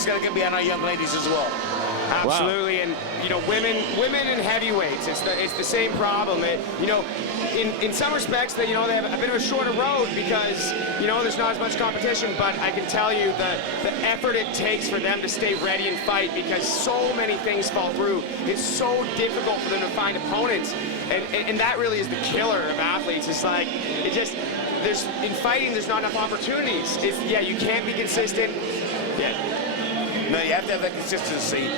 she's going to be on our young ladies as well. Absolutely, wow. And you know, women in heavyweights, it's the same problem. You know, in some respects, they have a bit of a shorter road because there's not as much competition. But I can tell you the effort it takes for them to stay ready and fight, because so many things fall through. It's so difficult for them to find opponents, and that really is the killer of athletes. It's like in fighting, there's not enough opportunities. You can't be consistent. No, you have to have that consistency.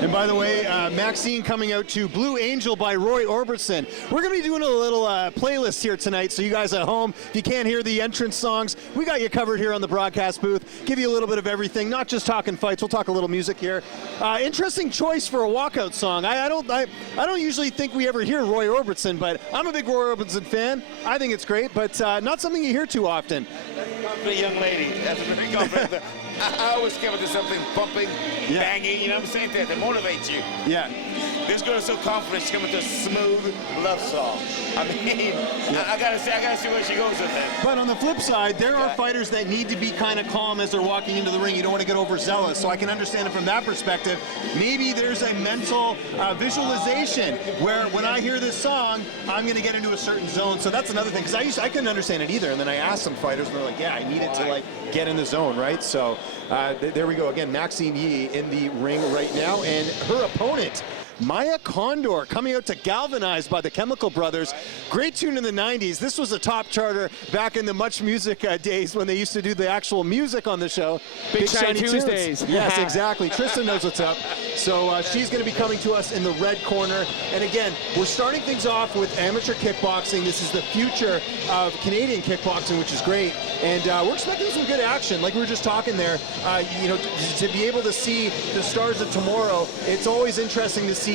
And by the way, Maxine coming out to Blue Angel by Roy Orbison. We're going to be doing a little playlist here tonight, so you guys at home, if you can't hear the entrance songs, we got you covered here on the broadcast booth. Give you a little bit of everything, not just talking fights. We'll talk a little music here. Interesting choice for a walkout song. I don't usually think we ever hear Roy Orbison, but I'm a big Roy Orbison fan. I think it's great, but not something you hear too often. Confident young lady. That's a very confident. I always come into something bumping, banging, you know what I'm saying, that motivates you. Yeah. This girl is so confident, she's coming to a smooth love song. I mean, I gotta see where she goes with it. But on the flip side, there are fighters that need to be kind of calm as they're walking into the ring. You don't want to get overzealous, so I can understand it from that perspective. Maybe there's a mental visualization where when I hear this song, I'm going to get into a certain zone. So that's another thing, because I couldn't understand it either. And then I asked some fighters, and they're like, yeah, I need it to like get in the zone, right? So there we go. Again, Maxine Yi in the ring right now, and her opponent, Maya Condor, coming out to Galvanize by the Chemical Brothers. Great tune in the 90s. This was a top charter back in the Much Music days when they used to do the actual music on the show. Big Shiny Tuesdays. Yes, exactly. Tristan knows what's up. So she's going to be coming to us in the red corner. And again, we're starting things off with amateur kickboxing. This is the future of Canadian kickboxing, which is great. And we're expecting some good action. Like we were just talking there, to be able to see the stars of tomorrow, it's always interesting to see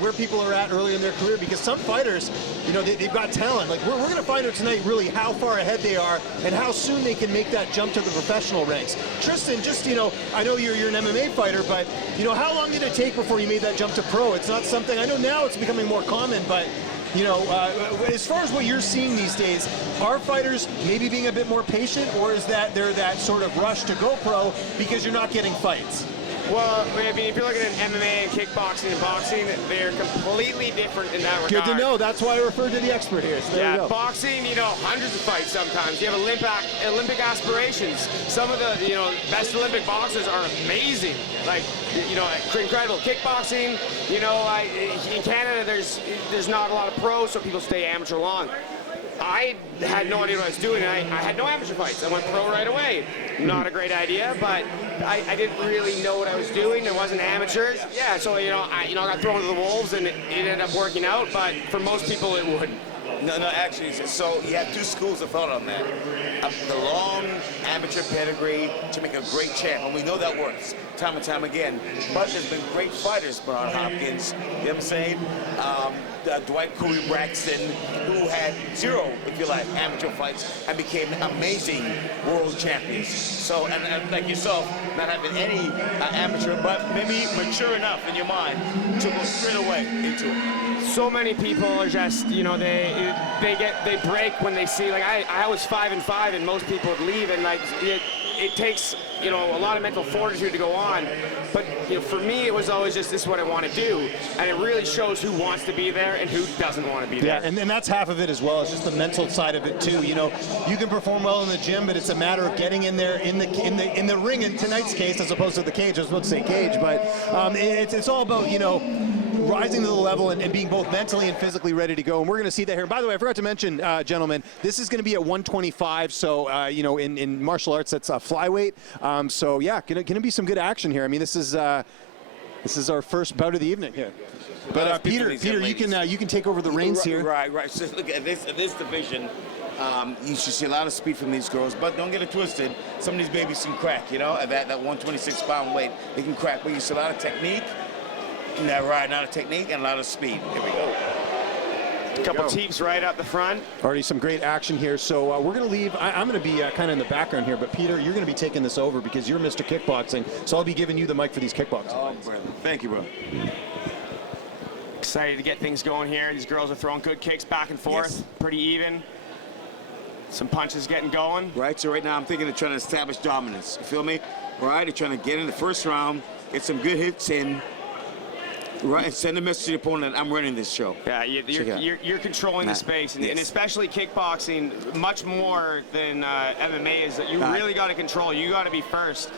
where people are at early in their career, because some fighters, they've got talent. Like we're going to find out tonight really how far ahead they are and how soon they can make that jump to the professional ranks. Tristan, just, I know you're an MMA fighter, but, how long did it take before you made that jump to pro? It's not something, I know now it's becoming more common, but as far as what you're seeing these days, are fighters maybe being a bit more patient, or is that they're that sort of rush to go pro because you're not getting fights? Well, I mean, if you're looking at MMA and kickboxing and boxing, they're completely different in that regard. Good to know. That's why I referred to the expert here. So there you go. Boxing, hundreds of fights sometimes. You have Olympic aspirations. Some of the, best Olympic boxers are amazing. Like, incredible. Kickboxing, in Canada, there's not a lot of pros, so people stay amateur long. I had no idea what I was doing. I had no amateur fights. I went pro right away. Not a great idea, but I didn't really know what I was doing. There wasn't amateurs. Yeah, so I got thrown to the wolves, and it ended up working out. But for most people, it wouldn't. No, actually, so you have two schools of thought on that. The long amateur pedigree to make a great champ, and we know that works time and time again. But there's been great fighters, Bernard Hopkins, you know what I'm saying? Dwight Cody Braxton, who had zero, if you like, amateur fights and became amazing world champions. So, and like yourself, not having any amateur, but maybe mature enough in your mind to go straight away into it. So many people are just, they break when they see, like I was 5-5, and most people would leave, and like it takes a lot of mental fortitude to go on. But for me, it was always just, this is what I want to do, and it really shows who wants to be there and who doesn't want to be there. Yeah, and that's half of it as well. It's just the mental side of it too. You can perform well in the gym, but it's a matter of getting in there in the ring. In tonight's case, as opposed to the cage. I was about to say cage, but it's all about rising to the level and being both mentally and physically ready to go. And we're going to see that here. By the way, I forgot to mention, gentlemen, this is going to be at 125. So in martial arts, that's flyweight. So yeah, going to be some good action here. I mean, this is our first bout of the evening here. But Peter, you can take over the reins here. Right. So look at this division. You should see a lot of speed from these girls, but don't get it twisted. Some of these babies can crack, at that 126-pound weight, they can crack. But you see a lot of technique. A lot of technique and a lot of speed. Here we go. A couple teeps right up the front. Already some great action here. So we're going to leave. I'm going to be kind of in the background here, but Peter, you're going to be taking this over because you're Mr. Kickboxing. So I'll be giving you the mic for these kickboxing. Oh, brother. Thank you, bro. Excited to get things going here. These girls are throwing good kicks back and forth, pretty even. Some punches getting going. Right, so right now I'm thinking of trying to establish dominance. You feel me? All right, they're trying to get in the first round, get some good hits in, right, and send a message to the opponent that I'm running this show. Yeah, you're controlling the space, and, Yes. and especially kickboxing, much more than MMA is that you really got to control. You got to be first.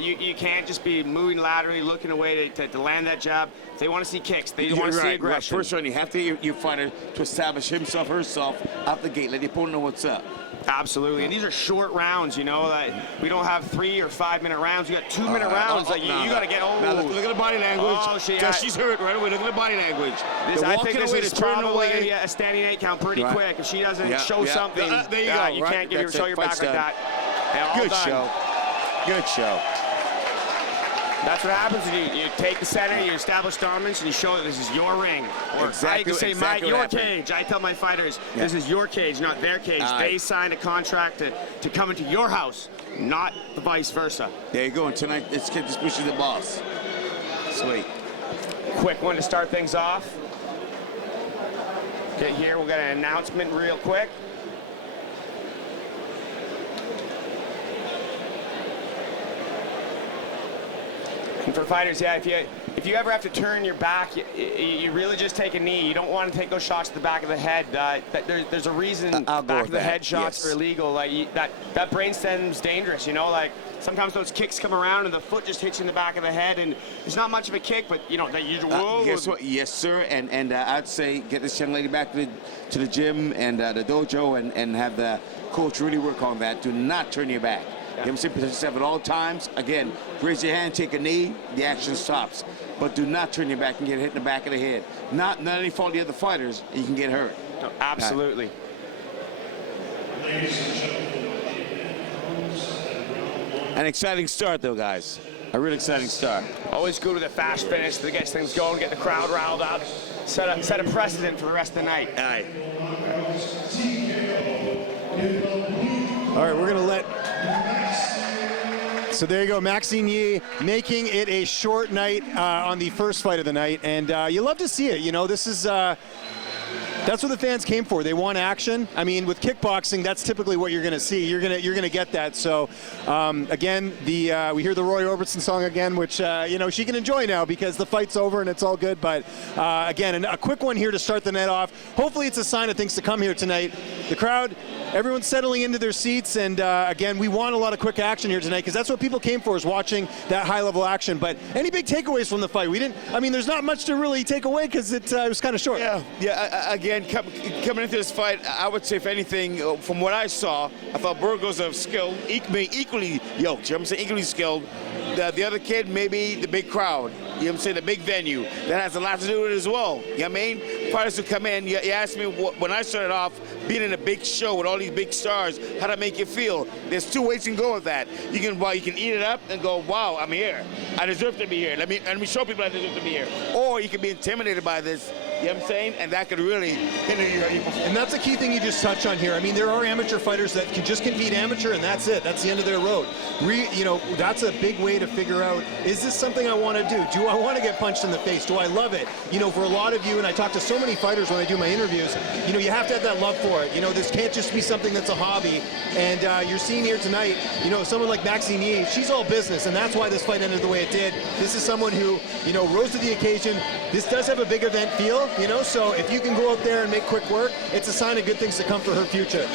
You can't just be moving laterally, looking away to land that jab. They want to see kicks. They want to see aggression. First round, you have to get your fighter to establish himself, herself, out the gate. Let the opponent know what's up. Absolutely, and these are short rounds, you know. We don't have 3 or 5 minute rounds. We got 2 minute rounds. You got to get. Now look at the body language. Oh, she's hurt right away. Look at the body language. I think this is probably going to away. be a standing 8 count pretty quick. If she doesn't show something, there you go. You can't show your back like done. that. Yeah, Good show. Good show. That's what happens when you take the center, you establish dominance, and you show that this is your ring. Or I can say your cage. I tell my fighters, this is your cage, not their cage. They signed a contract to come into your house, not the vice versa. There you go. And tonight, this kid just pushes the boss. Sweet. Quick one to start things off. Okay, here we'll get an announcement real quick. And for fighters, if you ever have to turn your back, you really just take a knee. You don't want to take those shots to the back of the head. There's a reason back of the head shots are illegal. Like that brainstem's dangerous. You know, like sometimes those kicks come around and the foot just hits you in the back of the head, and it's not much of a kick, but you know that you. Guess what? Yes, sir. And I'd say get this young lady back to the gym and the dojo and have the coach really work on that. Do not turn your back. You have to say position 7 at all times. Again, raise your hand, take a knee, the action stops. But do not turn your back and get hit in the back of the head. Not any fault of the other fighters, you can get hurt. No, absolutely. An exciting start, though, guys. A real exciting start. Always good with a fast finish that gets things going, get the crowd riled up, set a precedent for the rest of the night. All right. All right, we're going to let... So there you go, Maxine Yi making it a short night on the first fight of the night, and you love to see it. You know, this is... That's what the fans came for. They want action. I mean, with kickboxing, that's typically what you're going to see. You're going to get that. So, again, we hear the Roy Orbison song again, which you know she can enjoy now because the fight's over and it's all good. But again, a quick one here to start the night off. Hopefully, it's a sign of things to come here tonight. The crowd, everyone's settling into their seats, and again, we want a lot of quick action here tonight because that's what people came for, is watching that high-level action. But any big takeaways from the fight? We didn't. I mean, there's not much to really take away because it was kind of short. Yeah. Again, coming into this fight, I would say, if anything, from what I saw, I thought Burgos of skill, equally yoked. You know what I'm saying? Equally skilled. The other kid, maybe the big crowd. You know what I'm saying? The big venue. That has a lot to do with it as well. You know what I mean? Fighters who come in, you asked me when I started off, being in a big show with all these big stars, how that make you feel? There's 2 ways you can go with that. You can eat it up and go, wow, I'm here. I deserve to be here. Let me show people I deserve to be here. Or you can be intimidated by this. You know what I'm saying? And that could really hinder your performance. And that's a key thing you just touched on here. I mean, there are amateur fighters that can just compete amateur, and that's it. That's the end of their road. You know, that's a big way to figure out, is this something I want to do? Do I want to get punched in the face? Do I love it? You know, for a lot of you, and I talk to so many fighters when I do my interviews, you know, you have to have that love for it. You know, this can't just be something that's a hobby. And you're seeing here tonight, you know, someone like Maxine Yi, she's all business, and that's why this fight ended the way it did. This is someone who, you know, rose to the occasion. This does have a big event feel, you know, so if you can go out there and make quick work, it's a sign of good things to come for her future.